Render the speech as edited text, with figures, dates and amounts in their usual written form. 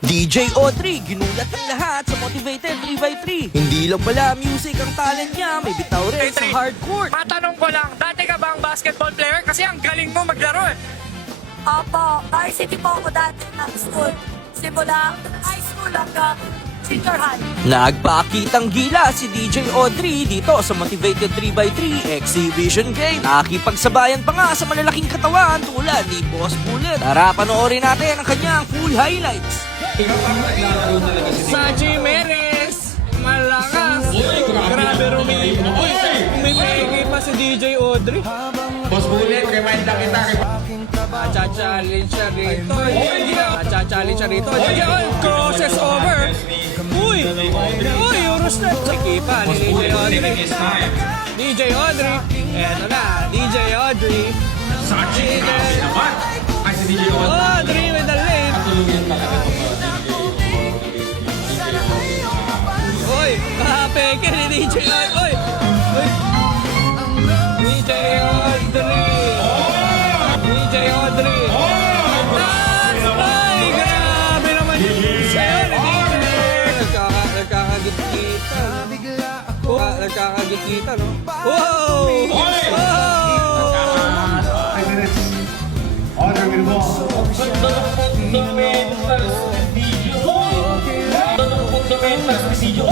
DJ Audrey, ginulat ng lahat sa Motivated 3x3. Hindi lang pala music ang talent niya, may bitaw rin sa hardcore. Matanong ko lang, dati ka bang basketball player? Kasi ang galing mo maglaro eh. Opo, varsity po ako dati ng school. Simula high school hanggang senior high. Nagpakitang gila si DJ Audrey dito sa Motivated 3x3 Exhibition Game. Nakikipagsabayan pa nga sa malalaking katawan tulad ni Boss Bullet. Tara, panoorin natin ang kanyang full highlights. Saji Meres, malakas. Grabe Rumi. Uy, umipigay pa si DJ Audrey. Boss Bullet, remind lang kita. Cha-challenge siya rito. Cha-challenge siya rito. Sige, crosses over. Uy, Euros na. Sige pa ni DJ Audrey. DJ Audrey. Eto na, DJ Audrey. Sachi, grabe naman. Ay, si DJ Audrey. Audrey with the lead. Patulungin talaga ito pa. Uy, kapeke ni DJ Audrey. Uy, DJ Audrey. DJ Audrey. Ay, grabe naman yun. Sa'yo ni DJ. Nagkakagit-kita. Nagkakagit-kita, no? Wow! Order will go. Fundamental sa video.